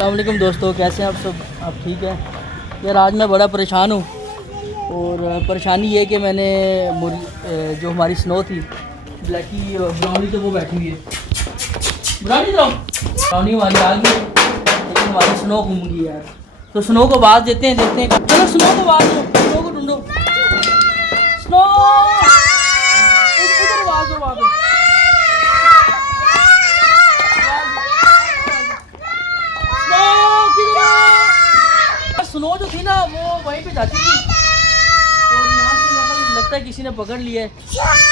अस्सलाम वालेकुम दोस्तों, कैसे हैं आप सब? आप ठीक हैं यार? आज मैं बड़ा परेशान हूँ और परेशानी ये कि मैंने जो हमारी स्नो थी ब्लैकी ब्राउनी, तो वो बैठी हुई है। ब्राउनी हमारी आ गई लेकिन हमारी स्नो घूम गई यार। तो स्नो को आवाज़ देते हैं। चलो स्नो को आवाज़ दो, स्नो को ढूंढो। स्नो इधर आवाज़ दो, आवाज़ दो। स्नो जो थी ना वो वहीं पे जाती थी और यहाँ से लगता है किसी ने पकड़ लिया है।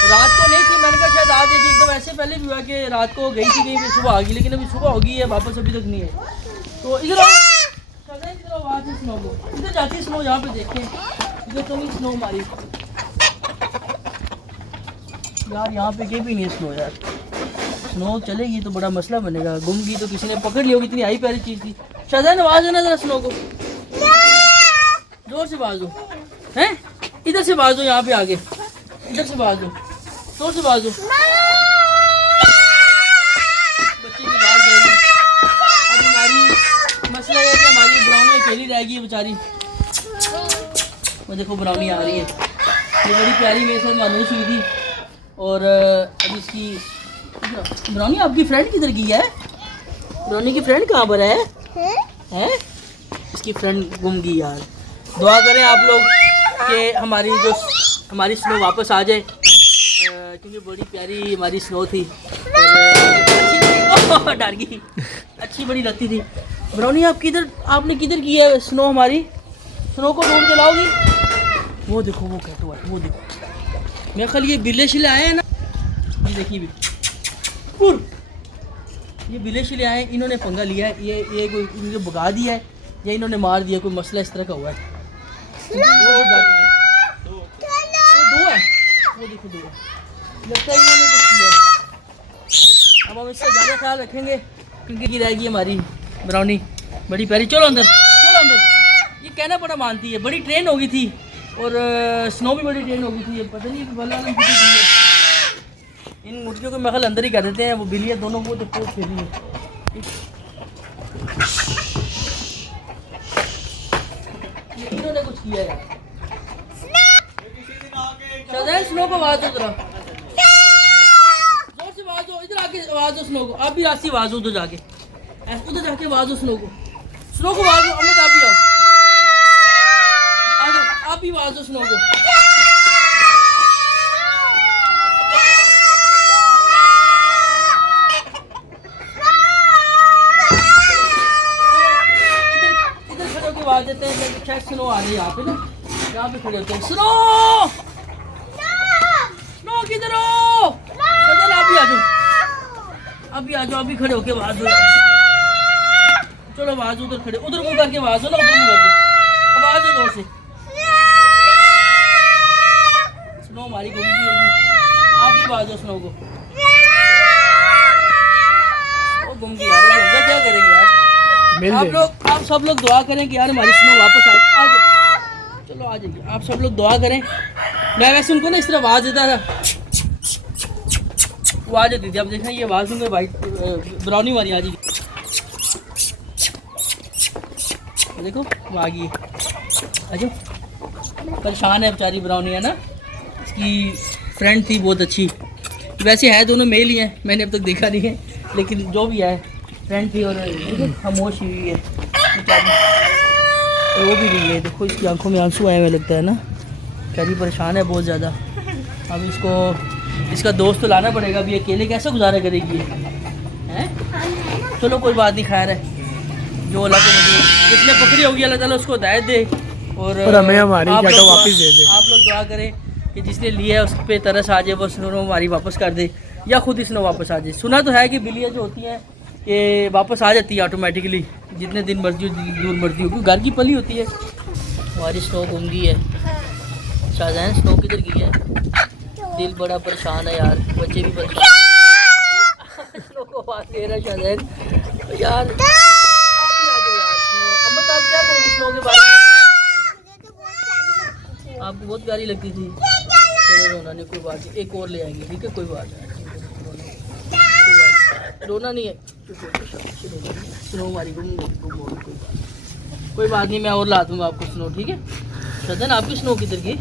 रात को नहीं थी, मैंने कहा शायद आज एक एकदम ऐसे पहले भी हुआ कि रात को गई थी कहीं पे, सुबह आ गई, लेकिन अभी सुबह हो गई है, वापस अभी तक नहीं है। तो इधर आवाज़ है स्नो को, इधर जाती है स्नो, यहाँ पे देखें इधर तो नहीं स्नो हमारी यार, यहाँ पे कहीं भी नहीं है स्नो यार। स्नो चलेगी तो बड़ा मसला बनेगा, गुम गई तो किसी ने पकड़ ली होगी, इतनी आई प्यारी चीज़ थी। शायद आवाज़ है ना जरा स्नो को, जोर से बाज दो हैं, इधर से बाज दो, यहाँ पे आगे इधर से बाज दो, जोर से बाज दो। बच्चे की बात है। अब हमारी मसला है कि हमारी ब्राउनी अकेली रहेगी बेचारी। वो देखो ब्राउनी आ रही है, ये बड़ी प्यारी मेरे साथ मानूस हुई थी। और अब इसकी ब्राउनी, आपकी फ्रेंड किधर की है? ब्राउनी की फ्रेंड कहाँ पर है? इसकी फ्रेंड गुम गई यार। दुआ करें आप लोग कि हमारी स्नो वापस आ जाए, क्योंकि बड़ी प्यारी हमारी स्नो थी और डर गई, अच्छी बड़ी लगती थी। ब्राउनी आपने किधर की है स्नो? हमारी स्नो को ढूंढ के लाओगी? वो देखो वो कहते हुआ, वो देखो मेरे ख्याल ये बिल्ले शिले आए हैं ना, ये देखिए ये बिल्ले शिले आए हैं, इन्होंने पंगा लिया है। ये कोई इनको भगा दिया है या इन्होंने मार दिया, कोई मसला इस तरह का हुआ है। दो है, वो देखो दो है, लगता है इन्होंने कुछ किया है। अब हम इसका ज़्यादा ख्याल रखेंगे क्योंकि ये रहेगी हमारी ब्राउनी बड़ी प्यारी। चलो अंदर, चलो अंदर। ये कहना बड़ा मानती है, बड़ी ट्रेन हो गई थी और स्नो भी बड़ी ट्रेन हो गई थी। पता नहीं भला इन मुर्गियों को मैं ख्याल अंदर ही कर देते हैं, वो बिल्ली दोनों को तो खूब खेली है। इन्होंने कुछ किया है। शायद स्नो को आवाज दो, जोर से आवाज दो, इधर आके आवाज दो स्नो को। आप भी रास्ती आवाज दो, उधर जाके आवाज दो स्नो को आवाज दो। अमित आप भी आओ, आप भी आवाज दो स्नो को। आवाज देते हैं, शायद स्नो आ रही है यहाँ पे ना, यहाँ पे खड़े होते हैं। स्नो किधर हो? आप भी आ जाओ, आप भी खड़े होके आवाज दो। चलो आवाज उधर खड़े, उधर मुंह करके आवाज दो ना, उधर मुंह करके आवाज दो जोर से। स्नो हमारी गुम गई है, आप भी आवाज दो स्नो को। वो गुम गई यार, क्या करेंगे यार? आप सब लोग दुआ करें कि यार हमारी स्नो वापस आ जाए। चलो आ जाइए, आप सब लोग दुआ करें। मैं वैसे उनको ना इस तरह आवाज़ देता था, वो आ जाती थी। अब देखना ये आवाज़ दूंगे भाई, ब्राउनी वाली आ जाएगी। देखो वो आ गई है, अच्छा परेशान है बेचारी ब्राउनी, है ना। इसकी फ्रेंड थी बहुत अच्छी, वैसे है दोनों मेल ही हैं, मैंने अब तक देखा नहीं है, लेकिन जो भी है फ्रेंड थी और खामोश हुई है और वो भी नहीं है। देखो इसकी आंखों में आंसू आए हुए लगता है ना, बेचारी परेशान है बहुत ज़्यादा। अब इसका दोस्त तो लाना पड़ेगा, अभी अकेले कैसे गुजारा करेगी हैं? चलो कोई बात नहीं, खैर है जो अल्लाह को मुझे जिसने पकड़ी होगी अल्लाह ताला उसको हिदायत दे और हमें हमारी जगह वापस दे दे। आप लोग दुआ करें कि जिसने लिया है उस पर तरस आ जाए, वो स्नो हमारी वापस कर दे या खुद ही स्नो वापस आ जाए। सुना तो है कि बिल्लियाँ जो होती हैं ये वापस आ जाती है ऑटोमेटिकली, जितने दिन मर्जी दूर मर्जी हो, क्योंकि घर की पली होती है। हमारी स्नो गुम गई है। शाहजहान स्नो किधर गई है? दिल बड़ा परेशान है यार, बच्चे भी परेशान। स्नो को आवाज दे रहा है शाहजहान यार, अम्मा आप क्या कहोगे स्नो के बारे में? आपको बहुत प्यारी लगती थी। चलो रोना नहीं, कोई बात नहीं, एक और ले आएंगे, ठीक है, कोई बात नहीं, रोना नहीं है। स्नो हमारी कोई बात नहीं, मैं और ला दूंगा आपको स्नो, ठीक है। शदन आपकी स्नो किधर की?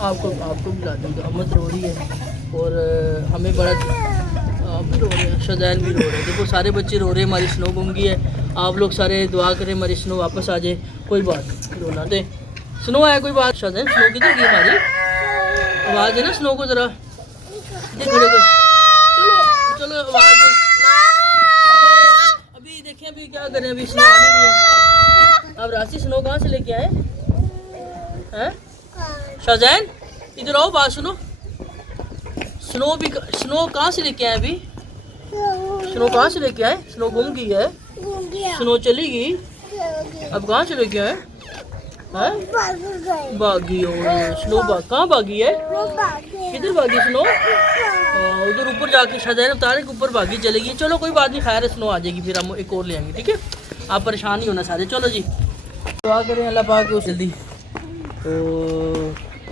आपको भी ला दूंगा। अमद रो रही है और हमें बड़ा, आप भी रो रहे हैं, शदैन भी रो रहे हैं। देखो सारे बच्चे रो रहे हैं, हमारी स्नो गुम गई है। आप लोग सारे दुआ करें हमारी स्नो वापस आ जाए। कोई बात नहीं, रोना दे, स्नो आया, कोई बात। शदैन स्नो किधर गई हमारी? आवाज़ है ना स्नो को ज़रा खड़े कर। चलो चलो आवाज़ है। अभी देखें अभी क्या करें, अभी स्नो आ नहीं रही है। अब राशि स्नो कहाँ से लेके आए हैं? शाहजैन इधर आओ, बात सुनो। स्नो कहाँ से लेके आए अभी? स्नो कहाँ से लेके आए? स्नो गुम गई है, स्नो चली गई, अब कहाँ से लेके आए? भागी हो स्नो, कहाँ भागी है? किधर भागी स्नो? उधर ऊपर जाके शाहजैन उतारे के ऊपर भागी चलेगी। चलो कोई बात नहीं, खैर स्नो आ जाएगी, फिर हम एक और ले आएंगे, ठीक है। आप परेशान नहीं होना सारे। चलो जी दुआ करें अल्लाह पाक को जल्दी। तो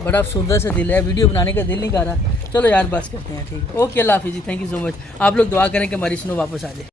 बड़ा सुंदर सा दिल है, वीडियो बनाने का दिल नहीं कर रहा। चलो यार बस करते हैं, ठीक। ओके अल्लाह हाफिज़ जी, थैंक यू सो मच। आप लोग दुआ करें कि हमारी स्नो वापस आ जाए।